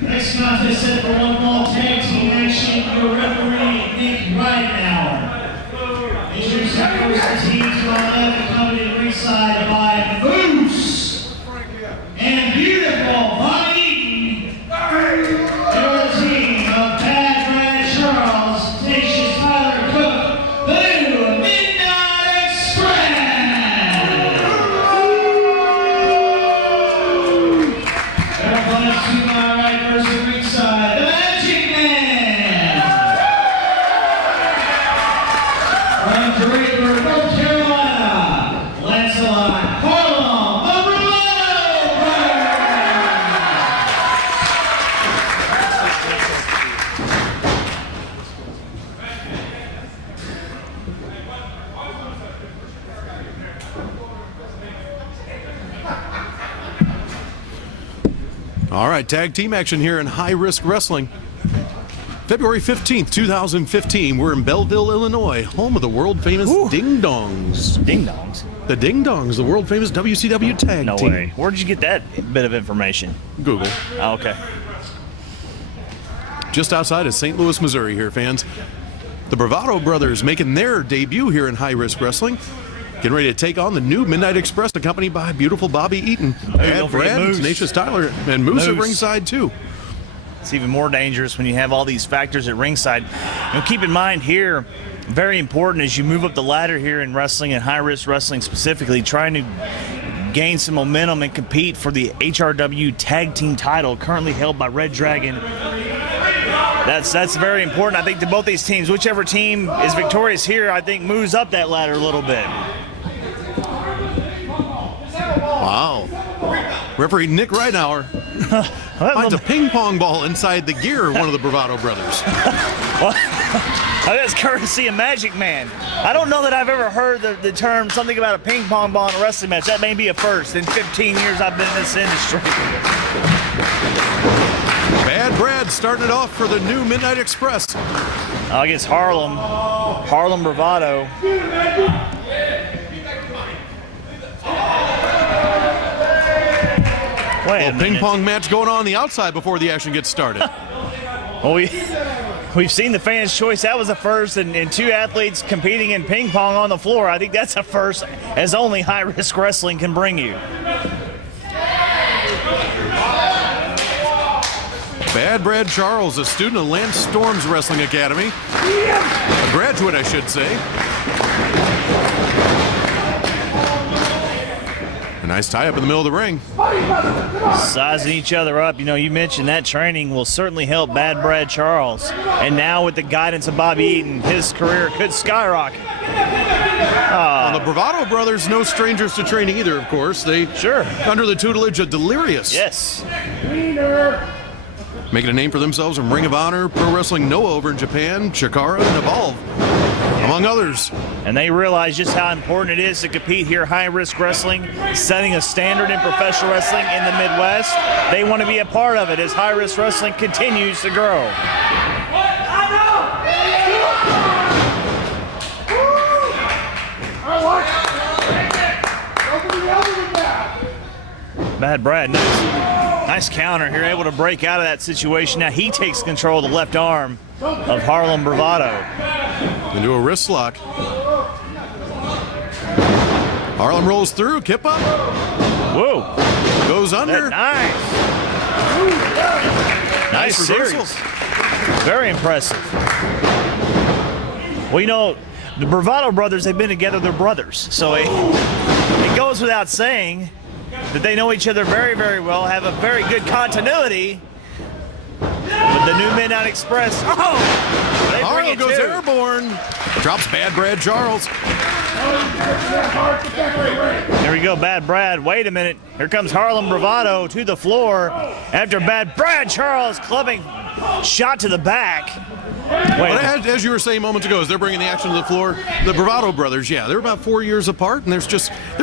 Next contest set for one ball tag team action. Your referee, Nick Ridenhour. Introducing first team to my left, accompanied ringside by Moose and Beautiful by Eaton. Your team of Bad Brad Charles, Tenacious Tyler Cook, the new Midnight Express. Everyone to my right versus ringside, the Magic Man. From Draper, North Carolina, Lancelot, Harlem, the All right, tag team action here in High Risk Wrestling. February 15th, 2015, we're in Belleville, Illinois, home of the world famous Ding Dongs. Ding Dongs? The Ding Dongs, the world famous WCW tag No team. way. Where did you get that bit of information? Google. Oh, okay. Just outside of St. Louis, Missouri here, fans. The Bravado brothers making their debut here in High Risk Wrestling. Getting ready to take on the new Midnight Express, accompanied by beautiful Bobby Eaton. don't forget Brad, Moose. Tenacious Tyler, and Moose at ringside too. It's even more dangerous when you have all these factors at ringside. Keep in mind here, very important as you move up the ladder here in wrestling and high-risk wrestling specifically, trying to gain some momentum and compete for the HRW tag team title currently held by Red Dragon. That's very important, I think, to both these teams. Whichever team is victorious here, I think, moves up that ladder a little bit. Wow. Referee Nick Ridenhour finds a ping pong ball inside the gear of one of the Bravado brothers. Well, that's courtesy of Magic Man. I don't know that I've ever heard the term something about a ping pong ball in a wrestling match. That may be a first in 15 years I've been in this industry. Bad Brad starting it off for the new Midnight Express. Against Harlem Bravado. Wait a ping pong match going on the outside before the action gets started. Well, we've seen the fans' choice. That was a first, and two athletes competing in ping pong on the floor. I think that's a first, as only high-risk wrestling can bring you. Bad Brad Charles, a student of Lance Storm's Wrestling Academy. A graduate, I should say. A nice tie-up in the middle of the ring. Sizing each other up. You know, you mentioned that training will certainly help Bad Brad Charles. And now with the guidance of Bobby Eaton, his career could skyrocket. The Bravado brothers, no strangers to training either, of course. They under the tutelage of Delirious. Yes. Making a name for themselves in Ring of Honor, Pro Wrestling Noah over in Japan, Chikara, and Evolve, among others. And they realize just how important it is to compete here, high-risk wrestling, setting a standard in professional wrestling in the Midwest. They want to be a part of it as high-risk wrestling continues to grow. Bad Brad, nice counter here, able to break out of that situation. Now he takes control of the left arm of Harlem Bravado. Into a wrist lock. Harlem rolls through, kip up. Whoa. Goes under. Nice series. Very impressive. Well, you know, the Bravado brothers, they've been together, they're brothers. So it goes without saying that they know each other very, very well, have a very good continuity. With the new Midnight Express. Oh! They bring it goes airborne. Drops Bad Brad Charles. There we go, Bad Brad. Wait a minute. Here comes Harlem Bravado to the floor after Bad Brad Charles clubbing shot to the back. But as you were saying moments ago, as they're bringing the action to the floor, the Bravado brothers, yeah, they're about 4 years apart, and there's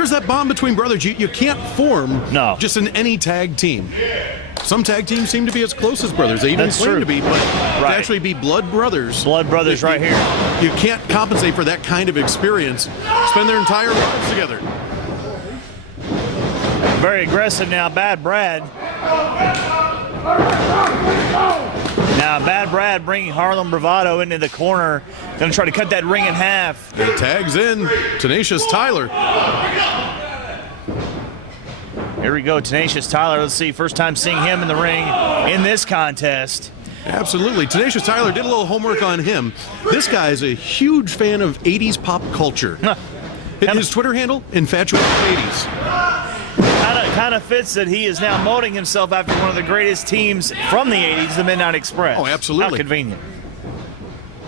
that bond between brothers you can't form just in any tag team. Some tag teams seem to be as close as brothers. They even claim to be, but to actually be blood brothers. Blood brothers right here. You can't compensate for that kind of experience. Spend their entire lives together. Very aggressive now, Bad Brad. Now, Bad Brad bringing Harlem Bravado into the corner. Going to try to cut that ring in half. He tags in Tenacious Tyler. Here we go, Tenacious Tyler. Let's see, first time seeing him in the ring in this contest. Absolutely. Tenacious Tyler did a little homework on him. This guy is a huge fan of 80s pop culture. His Twitter handle, Infatuated 80s. Kind of fits that he is now molding himself after one of the greatest teams from the 80s, the Midnight Express. Oh, absolutely. How convenient.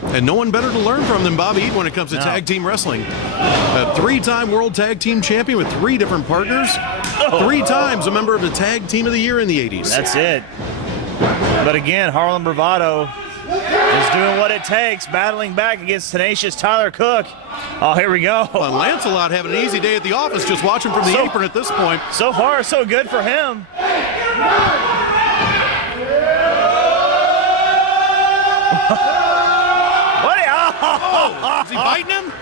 And no one better to learn from than Bobby Eaton when it comes to tag team wrestling. A 3-time world tag team champion with 3 different partners. 3 times a member of the tag team of the year in the 80s. That's it. But again, Harlem Bravado is doing what it takes, battling back against Tenacious Tyler Cook. Oh, here we go. Well, Lancelot having an easy day at the office, just watching from the apron at this point. So far, so good for him. Is he biting him?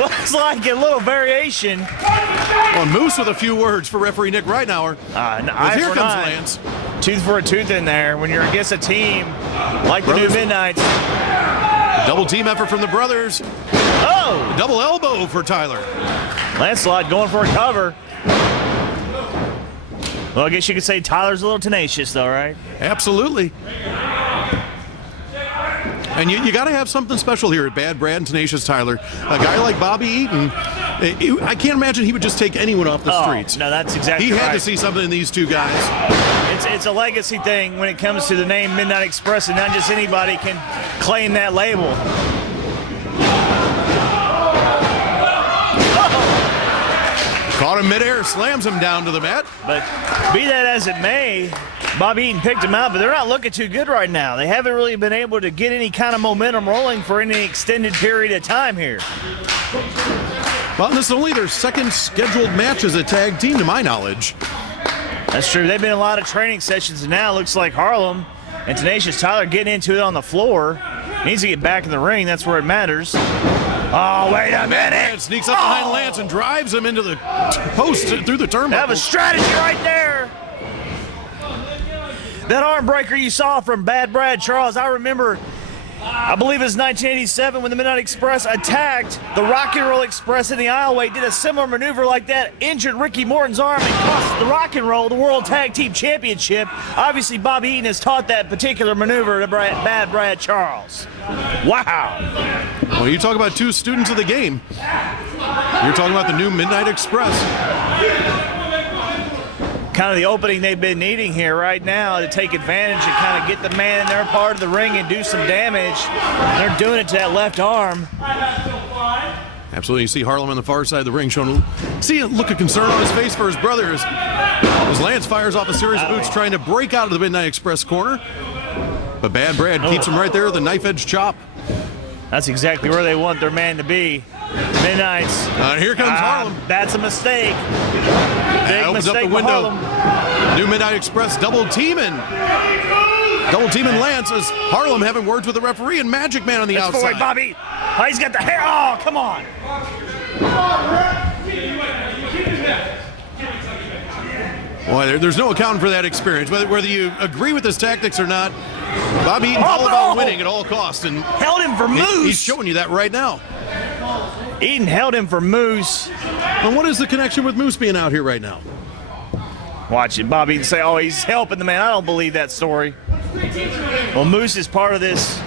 Looks like a little variation. Well, Moose with a few words for referee Nick Reitnauer. Here comes Lance. Tooth for a tooth in there when you're against a team like the New Midnights. Double team effort from the brothers. Oh! Double elbow for Tyler. Lancelot going for a cover. Well, I guess you could say Tyler's a little tenacious, though, right? Absolutely. And you got to have something special here at Bad Brad and Tenacious Tyler. A guy like Bobby Eaton, I can't imagine he would just take anyone off the streets. No, that's exactly right. He right. had to see something in these two guys. It's a legacy thing when it comes to the name Midnight Express, and not just anybody can claim that label. Caught him midair, slams him down to the mat. But be that as it may, Bobby Eaton picked him out, but they're not looking too good right now. They haven't really been able to get any kind of momentum rolling for any extended period of time here. Well, this is only their second scheduled match as a tag team, to my knowledge. That's true. They've been in a lot of training sessions, and now it looks like Harlem and Tenacious Tyler getting into it on the floor. Needs to get back in the ring. That's where it matters. Oh, wait a minute. Sneaks up behind Lance and drives him into the post through the turnbuckle. That was strategy right there. That arm breaker you saw from Bad Brad Charles, I remember, I believe it was 1987 when the Midnight Express attacked the Rock and Roll Express in the aisleway, did a similar maneuver like that, injured Ricky Morton's arm and cost the Rock and Roll the World Tag Team Championship. Obviously, Bobby Eaton has taught that particular maneuver to Bad Brad Charles. Wow. Well, you talk about 2 students of the game. You're talking about the new Midnight Express. Kind of the opening they've been needing here right now to take advantage and kind of get the man in their part of the ring and do some damage. They're doing it to that left arm. Absolutely. You see Harlem on the far side of the ring showing a look of concern on his face for his brother as Lance fires off a series of boots trying to break out of the Midnight Express corner. But Bad Brad keeps him right there with a knife-edge chop. That's exactly where they want their man to be. Midnights. Here comes Harlem. That's a mistake. Big opens mistake up the window. Harlem. New Midnight Express double teaming Lance as Harlem having words with the referee and Magic Man on the outside. Forward, Bobby. Oh, he's got the hair. Oh, come on. Boy, there's no accounting for that experience. Whether you agree with his tactics or not, Bobby Eaton's all about winning at all costs. And held him for Moose. He's showing you that right now. Eaton held him for Moose. And what is the connection with Moose being out here right now? Watch it. Bobby say, oh, he's helping the man. I don't believe that story. Well, Moose is part of this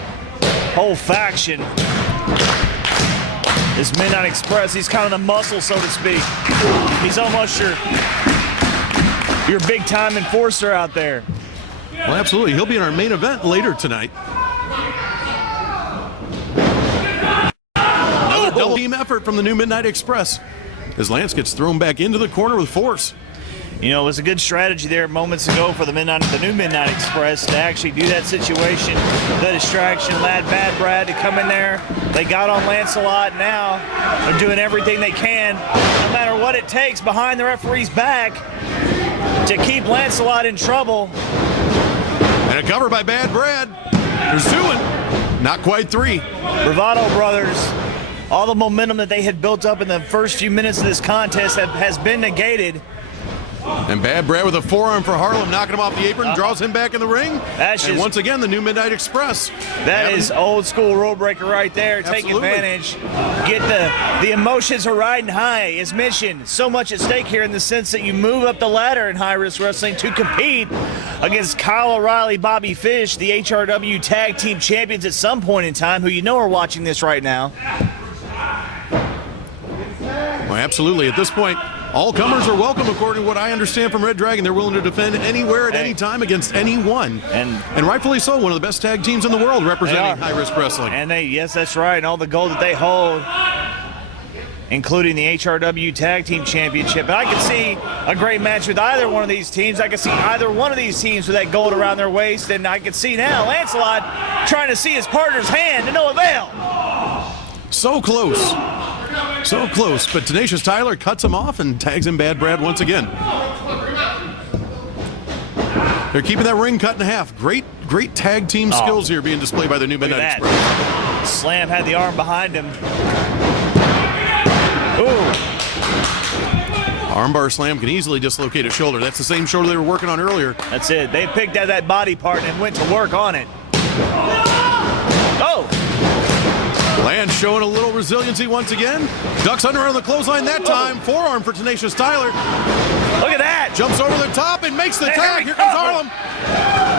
whole faction. This Midnight Express. He's kind of the muscle, so to speak. He's almost your big-time enforcer out there. Well, absolutely. He'll be in our main event later tonight. Another double team effort from the new Midnight Express as Lance gets thrown back into the corner with force. You know, it was a good strategy there moments ago for the new Midnight Express to actually do that situation, the distraction, Bad Brad to come in there. They got on Lancelot. Now they're doing everything they can, no matter what it takes, behind the referee's back to keep Lancelot in trouble. And a cover by Bad Brad. There's 2, not quite 3. Bravado brothers, all the momentum that they had built up in the first few minutes of this contest has been negated. And Bad Brad with a forearm for Harlem, knocking him off the apron, draws him back in the ring. And once again, the new Midnight Express. That is old school rule breaker right there. Take advantage. Get the emotions are riding high. His mission, so much at stake here in the sense that you move up the ladder in high-risk wrestling to compete against Kyle O'Reilly, Bobby Fish, the HRW Tag Team Champions at some point in time, who you know are watching this right now. Well, absolutely. At this point, all comers are welcome, according to what I understand from Red Dragon. They're willing to defend anywhere at any time against anyone. And rightfully so, one of the best tag teams in the world representing high-risk wrestling. And yes, that's right. And all the gold that they hold, including the HRW Tag Team Championship. But I could see a great match with either one of these teams. I could see either one of these teams with that gold around their waist. And I could see now Lancelot trying to see his partner's hand to no avail. So close. So close, but Tenacious Tyler cuts him off and tags in Bad Brad once again. They're keeping that ring cut in half. Great tag team skills here being displayed by the new Midnight Express. Slam had the arm behind him. Ooh. Armbar slam can easily dislocate a shoulder. That's the same shoulder they were working on earlier. That's it. They picked out that body part and went to work on it. Oh! Land showing a little resiliency once again. Ducks under on the clothesline that time. Forearm for Tenacious Tyler. Look at that. Jumps over the top and makes the tag. Here comes Harlem.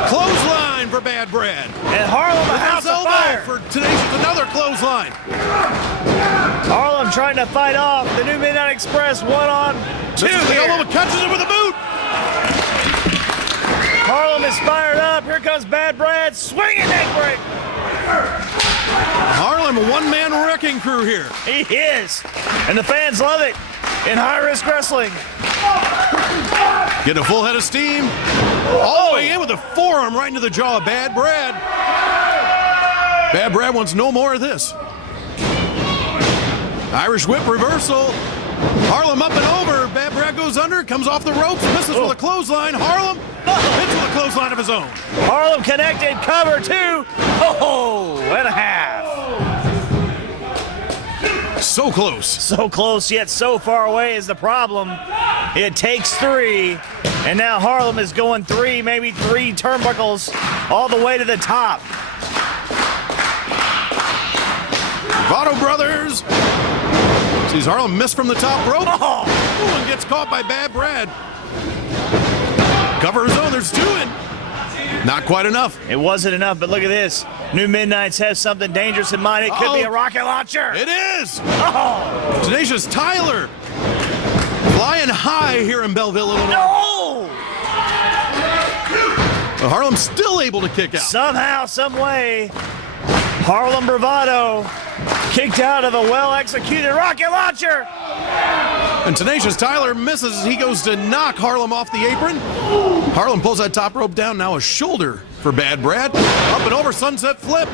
Clothesline for Bad Brad. And Harlem a house of fire. For Tenacious, another clothesline. Harlem trying to fight off the new Midnight Express 1-on-2 here. Elbow catches him with a boot. Harlem is fired up. Here comes Bad Brad swinging neck break. Harlem, a one-man wrecking crew here. He is. And the fans love it in high-risk wrestling. Getting a full head of steam. All the way in with a forearm right into the jaw of Bad Brad. Bad Brad wants no more of this. Irish whip reversal. Harlem up and over. Bad Brad goes under, comes off the ropes, misses with a clothesline. Harlem hits with a clothesline of his own. Harlem connected, cover two. Oh, and a half. So close. So close, yet so far away is the problem. It takes three, and now Harlem is going maybe three turnbuckles all the way to the top. Bravado Brothers. Sees Harlem miss from the top rope. And gets caught by Bad Brad. Cover his own, there's two in. Not quite enough. It wasn't enough, but look at this. New Midnights have something dangerous in mind. It could be a rocket launcher. It is. Tenacious Tyler flying high here in Belleville, Illinois. No! But Harlem's still able to kick out. Somehow, some way, Harlem Bravado kicked out of a well-executed rocket launcher. And Tenacious Tyler misses as he goes to knock Harlem off the apron. Harlem pulls that top rope down, now a shoulder for Bad Brad. Up and over, sunset flip.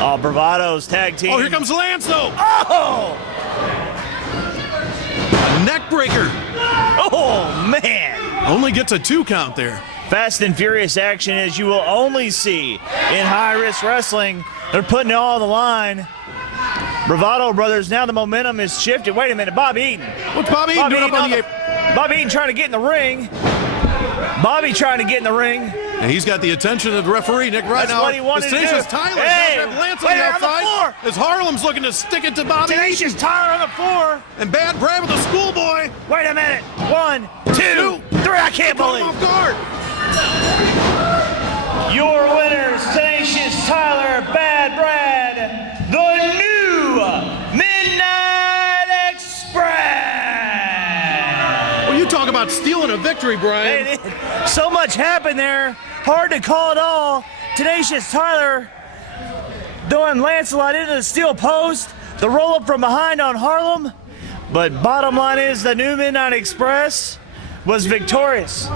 Oh, Bravado's tag team. Oh, here comes Lancelot. Oh! A neck breaker. Oh, man. Only gets a 2 count there. Fast and furious action as you will only see in high-risk wrestling. They're putting it all on the line. Bravado Brothers, now the momentum is shifted. Wait a minute, Bob Eaton. What's Bob Eaton doing up on the apron? Bob Eaton trying to get in the ring. Bobby trying to get in the ring. And he's got the attention of the referee, Nick, right That's now. what he wanted to do. Tenacious Tyler Lancelot outside. As Harlem's looking to stick it to Bobby. Tenacious Tyler on the floor. And Bad Brad with a schoolboy. Wait a minute. 1, 2, 3. I can't believe. Off guard. Your winners, Tenacious Tyler, Bad Brad, the new Midnight Express. Well, you talk about stealing a victory, Brian. So much happened there. Hard to call it all. Tenacious Tyler throwing Lancelot into the steel post. The roll up from behind on Harlem. But bottom line is the new Midnight Express was victorious.